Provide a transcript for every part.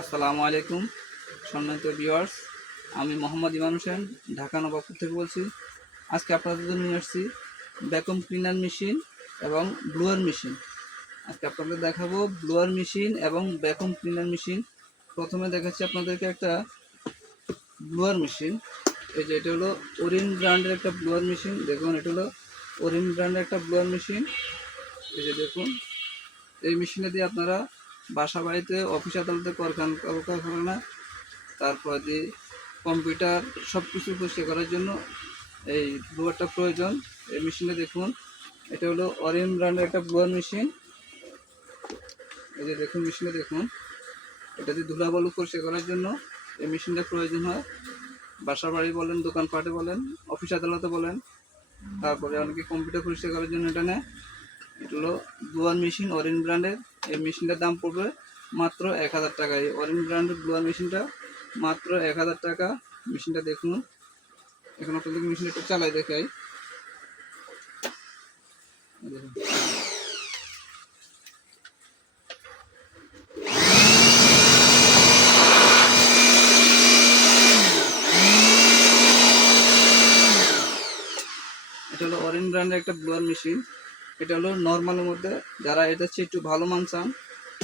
আসসালামু আলাইকুম, সম্মানিত ভিউয়ার্স আমি মোহাম্মদ ইমান হোসেন, ঢাকা নবাবপুর থেকে বলছি। আজকে আপনাদের জন্য নিয়ে আসছি ভ্যাকুম ক্লিনার মেশিন এবং ব্লুয়ার মেশিন আজকে আপনাদের দেখাবো ব্লুয়ার মেশিন এবং ভ্যাকুম ক্লিনার মেশিন প্রথমে দেখাচ্ছি আপনাদেরকে একটা ব্লুয়ার মেশিন এই যে এটা হলো ওরিন ব্র্যান্ডের একটা ব্লুয়ার মেশিন দেখুন, এটা হলো ওরিন ব্র্যান্ডের একটা ব্লুয়ার মেশিন এই যে দেখুন, এই মেশিনে দিয়ে আপনারা বাসা বাড়িতে অফিস আদালতে কারখানা কলকারখানা, তারপর যে কম্পিউটার সব কিছু পরিষ্কার করার জন্য এই ব্লুয়ারটা প্রয়োজন। এই মেশিনে দেখুন, এটা হলো অরিয়ন ব্র্যান্ডের একটা ব্লুয়ার মেশিন এই যে দেখুন মেশিনে দেখুন, এটা দিয়ে ধুলাবালু পরিষ্কার করার জন্য এই মেশিনটা প্রয়োজন হয়। বাসা বাড়ি বলেন, দোকানপাটে বলেন, অফিস আদালতে বলেন, তারপরে অনেকে কম্পিউটার পরিষ্কার করার জন্য এটা নেয়। এটা হলো ব্লুয়ার মেশিন অরেঞ্জ ব্র্যান্ডের এই মেশিনটার দাম পড়বে মাত্র এক হাজার টাকা। এই অরেঞ্জ ব্র্যান্ডের ব্লুয়ার মেশিনটা মাত্র এক হাজার টাকা। মেশিনটা দেখুন। এখন আপনাদেরকে মেশিনটা একটু চালাই দেখাই দেখুন। এটা হলো অরেঞ্জ ব্র্যান্ডের একটা ব্লোয়ার মেশিন এটা হলো নর্মালের মধ্যে। যারা এটা চেয়ে একটু ভালো মান চান,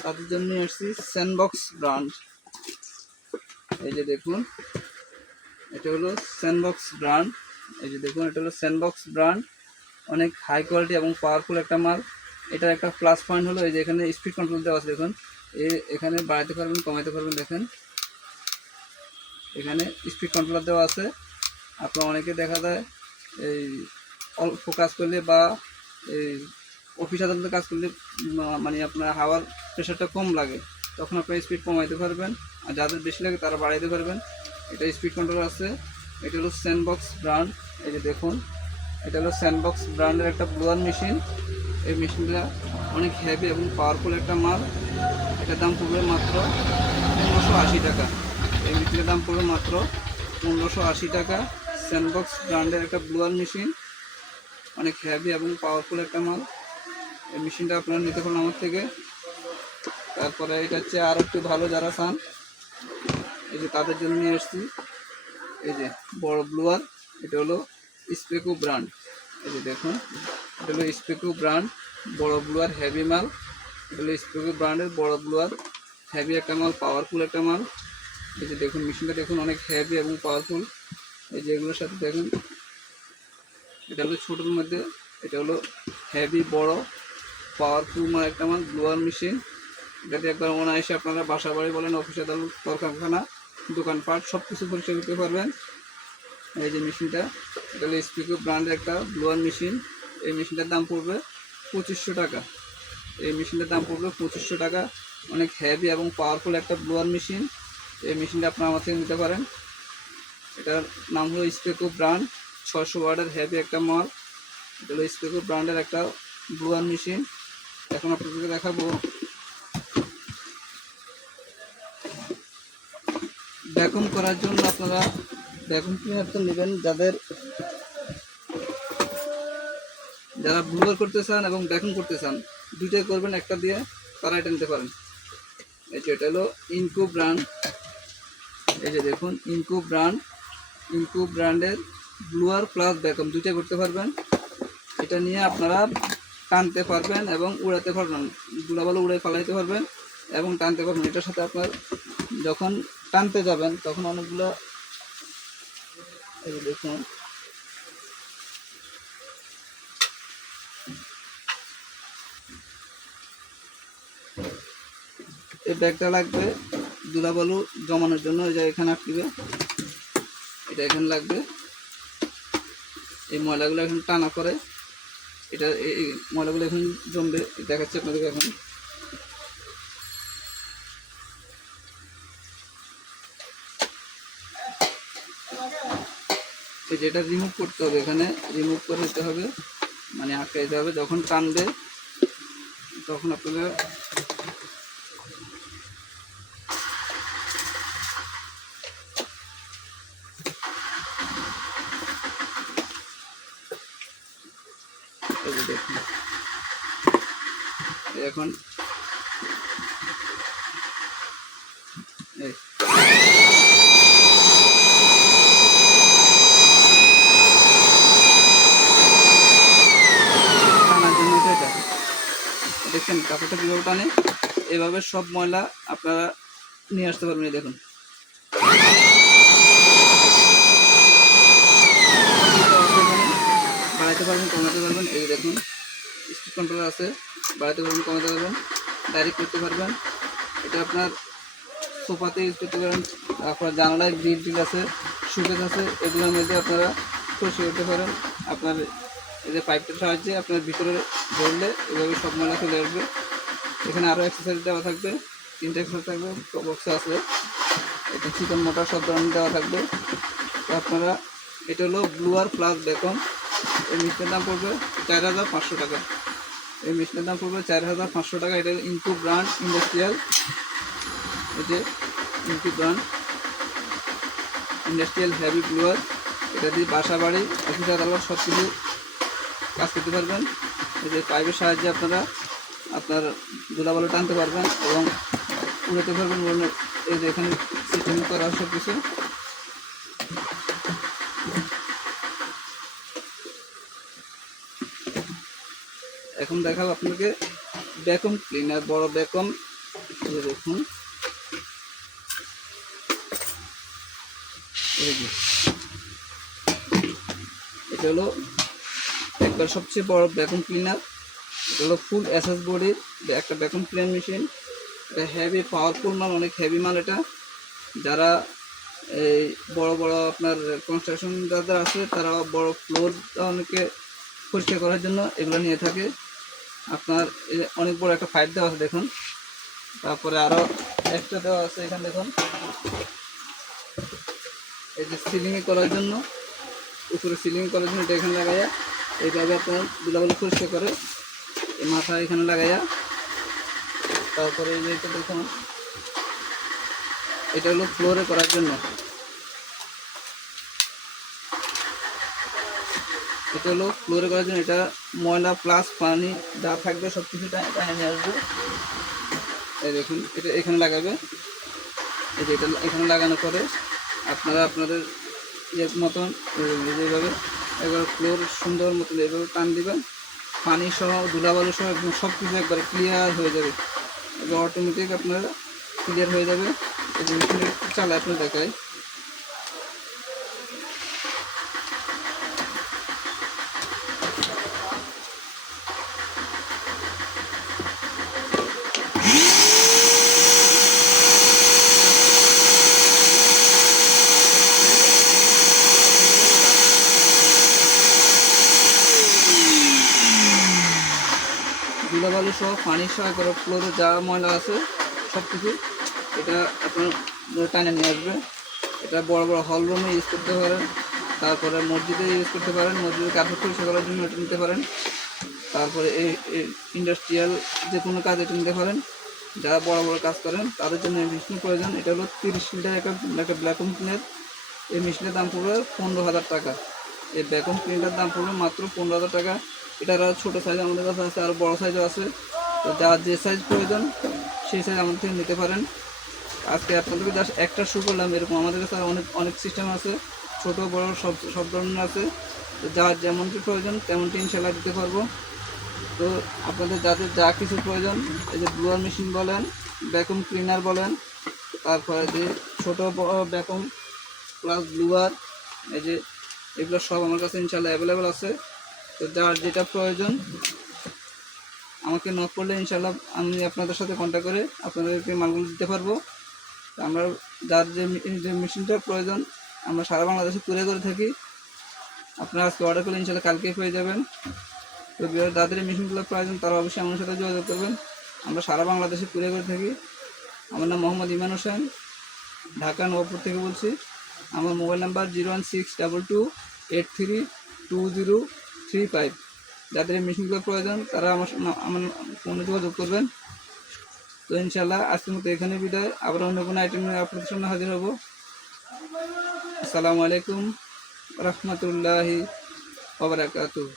তাদের জন্য নিয়ে আসছি স্যান্ডবক্স ব্র্যান্ড এই যে দেখুন, এটা হলো স্যান্ডবক্স ব্র্যান্ড এই যে দেখুন, এটা হলো স্যান্ডবক্স ব্র্যান্ড অনেক হাই কোয়ালিটি এবং পাওয়ারফুল একটা মাল। এটার একটা প্লাস পয়েন্ট হলো, এই যে এখানে স্পিড কন্ট্রোল দেওয়া আছে, দেখুন। এ, এখানে বাড়াতে পারবেন কমাতে পারবেন, দেখেন। এখানে স্পিড কন্ট্রোলার দেওয়া আছে। আপনার অনেকে দেখা যায়, এই কাজ করলে বা এই অফিস আদালতে কাজ করলে মানে আপনার হাওয়ার প্রেশারটা কম লাগে। তখন আপনার স্পিড কমাইতে পারবেন। আর যাদের বেশি লাগে তারা বাড়াইতে পারবেন। এটা স্পিড কন্ট্রোল আছে। এটা হলো স্যান্ডবক্স ব্র্যান্ড এই যে দেখুন, এটা হলো স্যান্ডবক্স ব্র্যান্ডের একটা ব্লোয়ার মেশিন এই মেশিনটা অনেক হেভি এবং পাওয়ারফুল একটা মাল। এটার দাম পড়বে মাত্র পনেরোশো আশি টাকা। এই মেশিনের দাম পড়বে মাত্র পনেরোশো আশি টাকা। স্যান্ডবক্স ব্র্যান্ডের একটা ব্লোয়ার মেশিন অনেক হেভি এবং পাওয়ারফুল একটা মাল। এই মেশিনটা আপনারা নিতে পারেন আমার থেকে। তারপরে এটা হচ্ছে আর একটু ভালো যারা চান, এই যে তাদের জন্য নিয়ে এসেছি এই যে বড় ব্লুয়ার এটা হলো স্পেকো ব্র্যান্ড এই যে দেখুন, এটা হলো স্পেকো ব্র্যান্ড বড় ব্লুয়ার হেভি মাল। এটা হলো স্পেকো ব্র্যান্ডের বড় ব্লুয়ার হেভি একটা মাল পাওয়ারফুল একটা মাল। এই যে দেখুন মেশিনটা দেখুন অনেক হেভি এবং পাওয়ারফুল এই যে এগুলোর সাথে দেখুন এটা হলো ছোটোর মধ্যে, এটা হলো হেভি বড় পাওয়ারফুল মানে একটা আমার ব্লোয়ার মেশিন এটাতে একবার মনে অনায়াসে আপনারা বাসা বাড়ি বলেন অফিস আদালত কলকারখানা, দোকানপাট সব কিছু পরিষ্কার করতে পারবেন। এই যে মেশিনটা এটা হলো স্পিকো ব্র্যান্ডের একটা ব্লোয়ার মেশিন এই মেশিনটার দাম পড়বে পঁচিশশো টাকা। এই মেশিনটার দাম পড়বে পঁচিশশো টাকা। অনেক হেভি এবং পাওয়ারফুল একটা ব্লোয়ার মেশিন এই মেশিনটা আপনারা আমার থেকে নিতে পারেন। এটার নাম হলো স্পেকো ব্র্যান্ড ছশো ওয়ার্ডের হেভি একটা মাল এটা স্পেকো ব্র্যান্ডের একটা ব্লুয়ার মেশিন এখন আপনাদেরকে দেখাবো। ভ্যাকুম করার জন্য আপনারা ভ্যাকুম ক্লিনার তো নেবেন, যাদের যারা ব্লুয়ার করতে চান এবং ভ্যাকুম করতে চান, দুইটাই করবেন, একটা দিয়ে তারা এটা নিতে পারেন। এই যে এটা হলো ইনকো ব্র্যান্ড এই যে দেখুন ইনকো ব্র্যান্ড ইনকো ব্র্যান্ডের ব্লুয়ার প্লাস ব্যাকম দুইটাই করতে পারবেন। এটা নিয়ে আপনারা টানতে পারবেন এবং উড়াতে পারবেন। ধুলাবালু উড়ে ফেলাইতে পারবেন এবং টানতে পারবেন। এটার সাথে আপনার যখন টানতে যাবেন, তখন অনেকগুলো দেখুন। এই ব্যাগটা লাগবে ধুলাবালু জমানোর জন্য। এই যে এখানে আটকিবে এটা এখানে লাগবে। এই ময়লাগুলো এখন টানা করে এটা এই ময়লাগুলো এখন জমবে দেখাচ্ছে আপনাদেরকে এখন। এই যে এটা রিমুভ করতে হবে এখানে রিমুভ করে দিতে হবে মানে আটকে দিতে হবে। যখন টানবে, তখন আপনাদের এখন। দেখছেন, কাপড়টা কীভাবে টানে, এভাবে সব ময়লা আপনারা নিয়ে আসতে পারবেন দেখুন। বাড়াইতে পারবেন, কমাতে পারবেন, এই দেখুন। স্পিড কন্ট্রোল আছে। বাড়াইতে পারবেন কমাতে পারবেন ডাইরেক্ট করতে পারবেন। এটা আপনার সোফাতে ইউজ করতে পারেন, তারপর জানালায় গ্রিল টিল আছে সুকেজ আছে, এগুলোর মধ্যে আপনারা পরিষ্কার করতে পারেন। আপনার এই যে পাইপটার সাহায্যে আপনার ভিতরে ধরলে এভাবে সব ময়লা চলে আসবে। এখানে আরও এক্সারসাইজ দেওয়া থাকবে, তিনটে থাকবে বক্সে আছে। এটা চিকন মোটা সব ধরনের দেওয়া থাকবে। তো আপনারা, এটা হলো ব্লুয়ার প্লাস বেকন এই মিষ্টির দাম পড়বে চার হাজার পাঁচশো টাকা। এই মেশিনের দাম পড়বে চার হাজার পাঁচশো টাকা। এটা ইনকু ব্র্যান্ড ইন্ডাস্ট্রিয়াল যে Ingco brand industrial heavy blower এটা দিয়ে বাসা বাড়ি অফিস আদালত সব কিছু কাজ করতে পারবেন। এই যে পাইপের সাহায্যে আপনারা আপনার ধুলাবালু টানতে পারবেন এবং উড়াতে পারবেন এই যে এখানে সিস্টেম করা সব কিছু এখন দেখাবো আপনাকে ব্যাকম ক্লিনার বড় ব্যাকম দেখুন। এটা হলো একবার সবচেয়ে বড় ভ্যাকুম ক্লিনার এটা হলো ফুল অ্যাসেস বডির একটা ভ্যাকুম ক্লিনার মেশিন এটা হেভি পাওয়ারফুল মাল, অনেক হেভি মাল এটা। যারা এই বড় বড় আপনার কনস্ট্রাকশন যাদের আছে, তারা বড় ফ্লোর অনেকে পরিষ্কার করার জন্য এগুলো নিয়ে থাকে। আপনার অনেক বড় একটা ফাইট দেওয়া আছে, দেখুন। তারপরে আরও একটা দেওয়া আছে এখানে, দেখুন। এই যে সিলিংয়ে করার জন্য, উপরে সিলিং করার জন্য এটা এখানে লাগাইয়া, এইভাবে আপনার দুলাগুলো পরিষ্কার করে এই মাথা এখানে লাগাইয়া, তারপরে এই যে দেখুন, এটা হলো ফ্লোরে করার জন্য। এটা হলো ফ্লোরে করার জন্য এটা ময়লা প্লাস পানি যা থাকবে সব কিছু টাইনে নিয়ে আসবে। এই দেখুন, এটা এখানে লাগাবে। এই যে এটা এখানে লাগানোর পরে আপনারা আপনাদের ইয়ের মতন এই যে এইভাবে একবার ফ্লোর সুন্দর মতন এইভাবে টান দিবেন। পানি সহ, ধুলাবালু সহ একদম সব কিছু একবারে ক্লিয়ার হয়ে যাবে। এবার অটোমেটিক আপনার ক্লিয়ার হয়ে যাবে। চালায় আপনি দেখায় ধুলাবালু সহ, পানি সহ ফ্লোরে যা ময়লা আছে সব কিছু এটা আপনার টানে নিয়ে আসবে। এটা বড় বড় হল রুমে ইউজ করতে পারেন, তারপরে মসজিদে ইউজ করতে পারেন, মসজিদে কাপড় পরিষ্কার করার জন্য এটা নিতে পারেন। তারপরে এই ইন্ডাস্ট্রিয়াল যে কোনো কাজ এটা নিতে পারেন। যারা বড় বড় কাজ করেন, তাদের জন্য এই মেশিন প্রয়োজন। এটা হলো তিরিশ লিটার একটা একটা ব্ল্যাক কোম্পানির এই মেশিনের দাম পড়বে পনেরো হাজার টাকা। এই ব্যাকম প্রিন্টার দাম পড়বে মাত্র পনেরো হাজার টাকা। এটার আরও ছোটো সাইজ আমাদের কাছে আছে, আর বড়ো সাইজও আছে। তো যার যে সাইজ প্রয়োজন, সেই সাইজ আমাদের থেকে নিতে পারেন। আজকে আপনাদেরকে জাস্ট একটা শু করলাম, এরকম আমাদের কাছে আর অনেক অনেক সিস্টেম আছে। ছোট, বড়, সব সব ধরনের আছে। তো যার যেমনটি প্রয়োজন, তেমনটি ইনশাল্লাহ দিতে পারব। তো আপনাদের যাদের যা কিছু প্রয়োজন, এই যে ব্লুয়ার মেশিন বলেন ভ্যাকুম ক্লিনার বলেন, তারপরে যে ছোটো বড় ভ্যাকুম প্লাস ব্লুয়ার এই যে এগুলো সব আমার কাছে ইনশাল্লাহ অ্যাভেলেবেল আছে। তো যার যেটা প্রয়োজন, আমাকে নক করলে ইনশাল্লাহ আমি আপনাদের সাথে কন্ট্যাক্ট করে আপনাদেরকে মালগুলো দিতে পারব। আমরা যার যে যে মেশিনটার প্রয়োজন, আমরা সারা বাংলাদেশে তুলে করে থাকি। আপনারা আজকে অর্ডার করলে ইনশাল্লাহ কালকেই পেয়ে যাবেন। তো যাদের এই মেশিনগুলো প্রয়োজন, তারা অবশ্যই আমার সাথে যোগাযোগ করবেন। আমরা সারা বাংলাদেশে তুলে করে থাকি। আমার নাম মোহাম্মদ ইমান হোসেন, ঢাকা নবপুর থেকে বলছি। আমার mobile number zero one six double two eight three two zero three five যাদের এই মেশিনগুলো প্রয়োজন, তারা আমার আমার ফোনে যোগাযোগ করবেন। তো ইনশাল্লাহ আজকের মতো এখানে বিদায়। আবার অন্য কোনো আইটেম নিয়ে আপনাদের সামনে হাজির হব। আসসালামু আলাইকুম। রহমতুল্লাহি ওবরাকাতুহ